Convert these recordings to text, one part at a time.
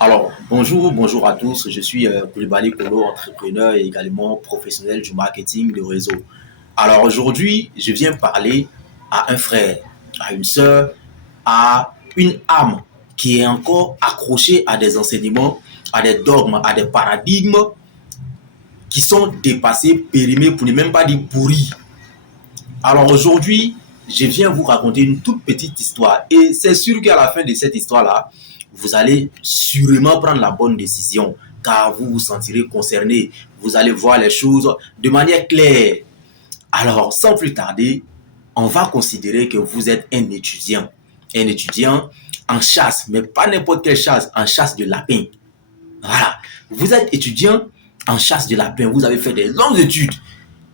Alors, bonjour à tous. Je suis Koulibaly Kolo, entrepreneur et également professionnel du marketing de réseau. Alors aujourd'hui, je viens parler à un frère, à une sœur, à une âme qui est encore accrochée à des enseignements, à des dogmes, à des paradigmes qui sont dépassés, périmés, pour ne même pas dire pourris. Alors aujourd'hui, je viens vous raconter une toute petite histoire. Et c'est sûr qu'à la fin de cette histoire-là, vous allez sûrement prendre la bonne décision, car vous vous sentirez concerné. Vous allez voir les choses de manière claire. Alors, sans plus tarder, on va considérer que vous êtes un étudiant. Un étudiant en chasse, mais pas n'importe quelle chasse, en chasse de lapin. Voilà. Vous êtes étudiant en chasse de lapin. Vous avez fait des longues études.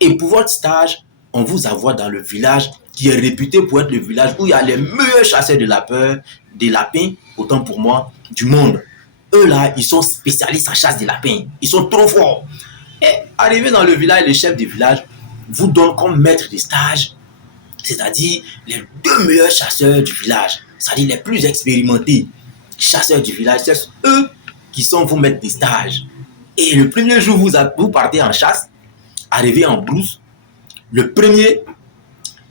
Et pour votre stage, on vous envoie dans le village qui est réputé pour être le village où il y a les meilleurs chasseurs de lapins, des lapins, autant pour moi, du monde. Eux là, ils sont spécialistes en chasse des lapins. Ils sont trop forts. Et arrivé dans le village, le chef du village vous donne comme maître de stage, c'est-à-dire les deux meilleurs chasseurs du village, c'est-à-dire les plus expérimentés chasseurs du village. C'est eux qui sont vos maîtres de stage. Et le premier jour, vous partez en chasse, arrivé en brousse. Le premier,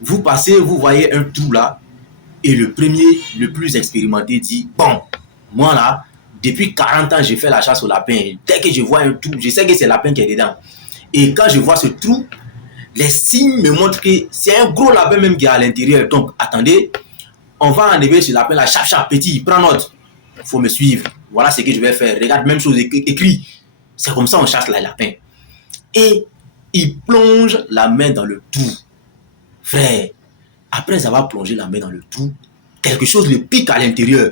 vous passez, vous voyez un trou là, et le premier, le plus expérimenté, dit, bon, moi là, depuis 40 ans, j'ai fait la chasse au lapin. Dès que je vois un trou, je sais que c'est le lapin qui est dedans. Et quand je vois ce trou, les signes me montrent que c'est un gros lapin même qui est à l'intérieur. Donc, attendez, on va enlever ce lapin là, chap, petit, prends note. Il faut me suivre. Voilà ce que je vais faire. Regarde, même chose écrit. C'est comme ça on chasse les lapins. Et il plonge la main dans le trou. Frère, après avoir plongé la main dans le trou, quelque chose le pique à l'intérieur.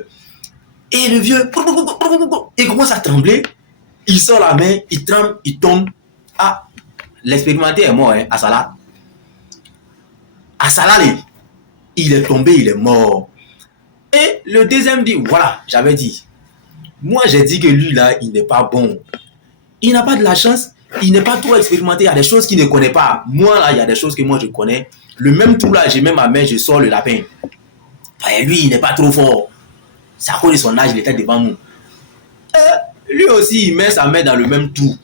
Et le vieux, il commence à trembler. Il sort la main, il tremble, il tombe. Ah, l'expérimenté est mort, hein, Asala. Asala, il est tombé, il est mort. Et le deuxième dit, voilà, j'avais dit. Moi, j'ai dit que lui, là, il n'est pas bon. Il n'a pas de la chance. Il n'est pas trop expérimenté. Il y a des choses qu'il ne connaît pas. Moi, là, il y a des choses que moi, je connais. Le même trou, là, j'ai même ma main, je sors le lapin. Et lui, il n'est pas trop fort. C'est à cause de son âge, il était devant nous. Lui aussi, il met sa main dans le même trou.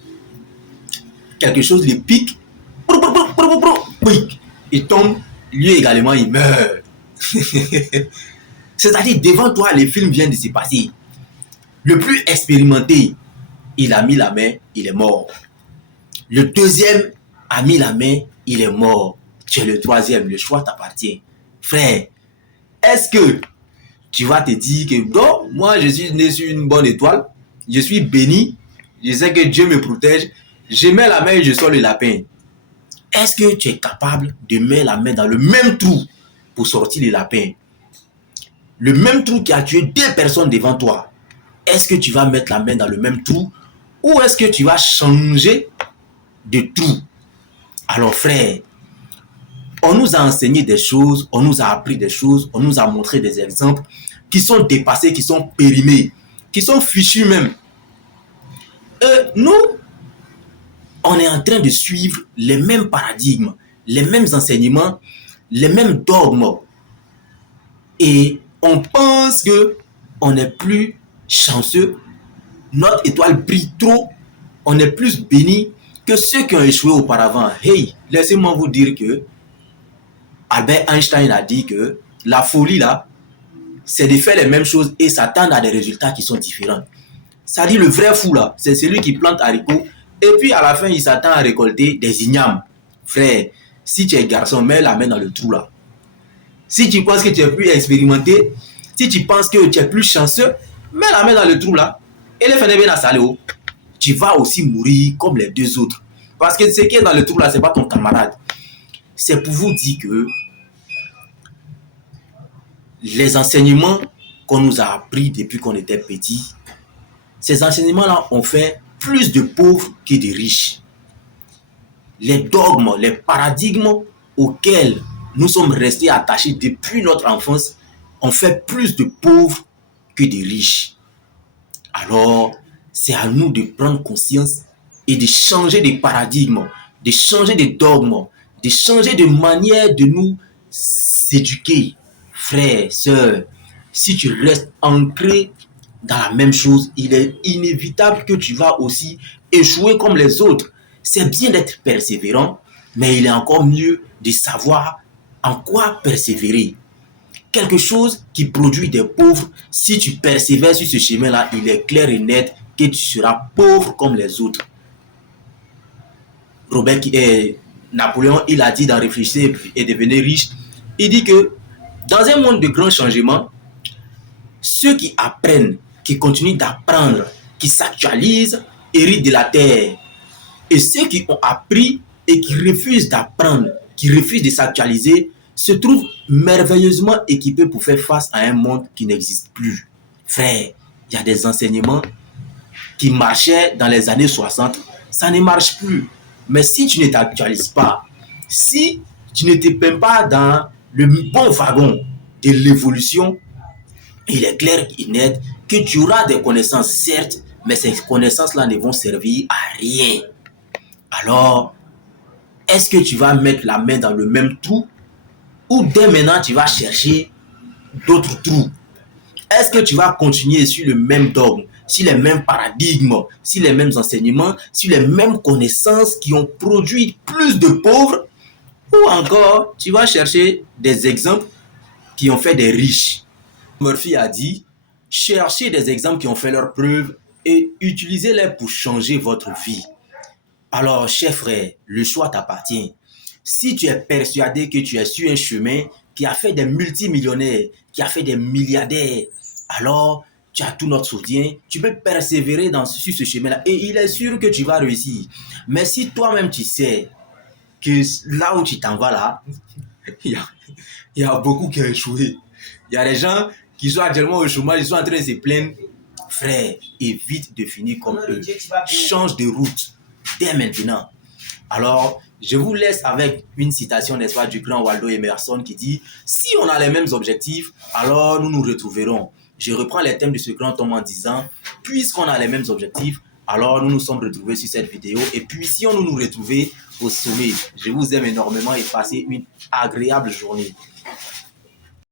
Quelque chose le pique. Il tombe. Lui également, il meurt. C'est-à-dire, devant toi, les films viennent de se passer. Le plus expérimenté, il a mis la main, il est mort. Le deuxième a mis la main, il est mort. Tu es le troisième, le choix t'appartient. Frère, est-ce que tu vas te dire que non, moi je suis né sur une bonne étoile, je suis béni, je sais que Dieu me protège, je mets la main et je sors le lapin. Est-ce que tu es capable de mettre la main dans le même trou pour sortir le lapin? Le même trou qui a tué deux personnes devant toi. Est-ce que tu vas mettre la main dans le même trou ou est-ce que tu vas changer de trou? Alors frère, on nous a enseigné des choses, on nous a appris des choses, on nous a montré des exemples qui sont dépassés, qui sont périmés, qui sont fichus même. Et nous, on est en train de suivre les mêmes paradigmes, les mêmes enseignements, les mêmes dogmes. Et on pense que on est plus chanceux, notre étoile brille trop, on est plus béni que ceux qui ont échoué auparavant. Hey, laissez-moi vous dire que Albert Einstein a dit que la folie là, c'est de faire les mêmes choses et s'attendre à des résultats qui sont différents. Ça dit le vrai fou là, c'est celui qui plante haricots et puis à la fin il s'attend à récolter des ignames. Frère, si tu es garçon, mets la main dans le trou là. Si tu penses que tu es plus expérimenté, si tu penses que tu es plus chanceux, mets la main dans le trou là. Et les fenêtres bien à saléo. Tu vas aussi mourir comme les deux autres. Parce que ce qui est dans le trou là, c'est pas ton camarade. C'est pour vous dire que les enseignements qu'on nous a appris depuis qu'on était petit, ces enseignements-là ont fait plus de pauvres que de riches. Les dogmes, les paradigmes auxquels nous sommes restés attachés depuis notre enfance ont fait plus de pauvres que de riches. Alors, c'est à nous de prendre conscience et de changer de paradigme, de changer de dogme, de changer de manière de nous s'éduquer. Frère, sœur, si tu restes ancré dans la même chose, il est inévitable que tu vas aussi échouer comme les autres. C'est bien d'être persévérant, mais il est encore mieux de savoir en quoi persévérer. Quelque chose qui produit des pauvres, si tu persévères sur ce chemin-là, il est clair et net que tu seras pauvre comme les autres. Robert Napoléon, il a dit dans Réfléchir et devenir riche, il dit que dans un monde de grands changements, ceux qui apprennent, qui continuent d'apprendre, qui s'actualisent, héritent de la terre. Et ceux qui ont appris et qui refusent d'apprendre, qui refusent de s'actualiser, se trouvent merveilleusement équipés pour faire face à un monde qui n'existe plus. Frère, il y a des enseignements qui marchaient dans les années 60, ça ne marche plus. Mais si tu ne t'actualises pas, si tu ne te peins pas dans le bon wagon de l'évolution, il est clair et net que tu auras des connaissances, certes, mais ces connaissances-là ne vont servir à rien. Alors, est-ce que tu vas mettre la main dans le même trou ou dès maintenant tu vas chercher d'autres trous? Est-ce que tu vas continuer sur le même dogme, sur les mêmes paradigmes, sur les mêmes enseignements, sur les mêmes connaissances qui ont produit plus de pauvres, ou encore tu vas chercher des exemples qui ont fait des riches? Murphy a dit, cherchez des exemples qui ont fait leurs preuves et utilisez-les pour changer votre vie. Alors, cher frère, le choix t'appartient. Si tu es persuadé que tu es sur un chemin qui a fait des multimillionnaires, qui a fait des milliardaires, alors tu as tout notre soutien, tu peux persévérer sur ce chemin-là et il est sûr que tu vas réussir. Mais si toi-même tu sais que là où tu t'en vas là, il y a beaucoup qui ont échoué. Il y a des gens qui sont actuellement au chômage, ils sont en train de se plaindre. Frère, évite de finir comme eux. Change de route dès maintenant. Alors, je vous laisse avec une citation, n'est-ce pas, du grand Waldo Emerson qui dit « Si on a les mêmes objectifs, alors nous nous retrouverons. » Je reprends les thèmes de ce grand homme en disant « Puisqu'on a les mêmes objectifs, alors nous nous sommes retrouvés sur cette vidéo et puissions-nous nous retrouver au sommet. » Je vous aime énormément et passez une agréable journée.